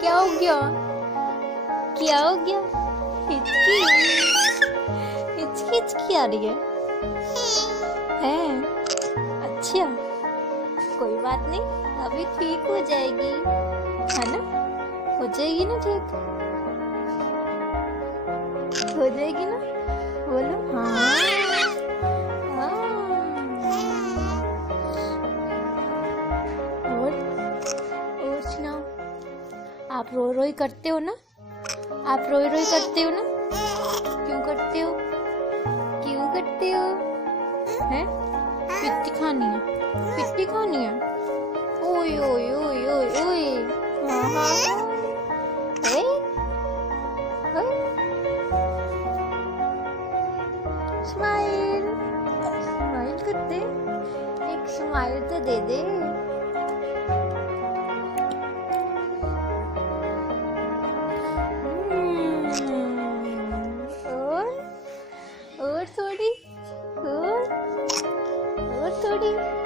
क्या हो गया? क्या हो गया? हिचकी हिचकी हिचकी आ रही है? अच्छा, कोई बात नहीं, अभी ठीक हो जाएगी, है ना? हो जाएगी ना ठीक? हो जाएगी ना? बोलो हाँ। हाँ। और सुनाओ, आप रो रो ही करते हो ना? आप रोई रोई करते हो ना? क्यों करते हो? क्यों करते हो? हैं? पिट्टी खानी है? पिट्टी खानी है? ओए ओए ओए ओए ओए। हाँ हाँ। ओए ओए। स्माइल स्माइल कर दे, एक स्माइल तो दे दे। और थोड़ी, और थोड़ी।